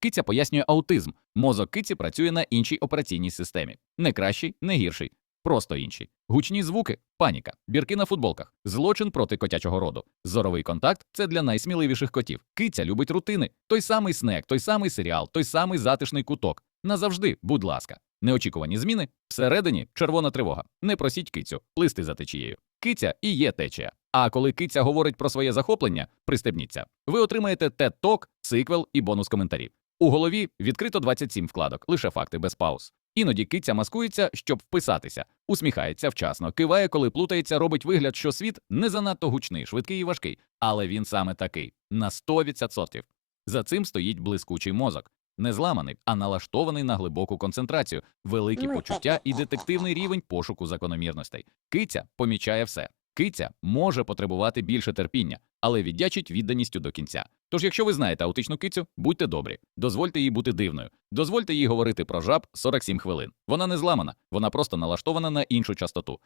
Киця пояснює аутизм. Мозок киці працює на іншій операційній системі. Не кращий, не гірший. Просто інші. Гучні звуки, паніка, бірки на футболках, злочин проти котячого роду. Зоровий контакт це для найсміливіших котів. Киця любить рутини. Той самий снек, той самий серіал, той самий затишний куток. Назавжди, будь ласка. Неочікувані зміни всередині червона тривога. Не просіть кицю, плисти за течією. Киця і є течія. А коли киця говорить про своє захоплення, пристебніться. Ви отримаєте TED-Talk, сиквел і бонус коментарів. У голові відкрито 27 вкладок, лише факти без пауз. Іноді киця маскується, щоб вписатися, усміхається вчасно, киває, коли плутається, робить вигляд, що світ не занадто гучний, швидкий і важкий, але він саме такий на 100%. За цим стоїть блискучий мозок, не зламаний, а налаштований на глибоку концентрацію, великі Ну, почуття і детективний рівень пошуку закономірностей. Киця помічає все. Киця може потребувати більше терпіння, але віддячить відданістю до кінця. Тож, якщо ви знаєте аутичну кицю, будьте добрі, дозвольте їй бути дивною, дозвольте їй говорити про жаб 47 хвилин. Вона не зламана, вона просто налаштована на іншу частоту.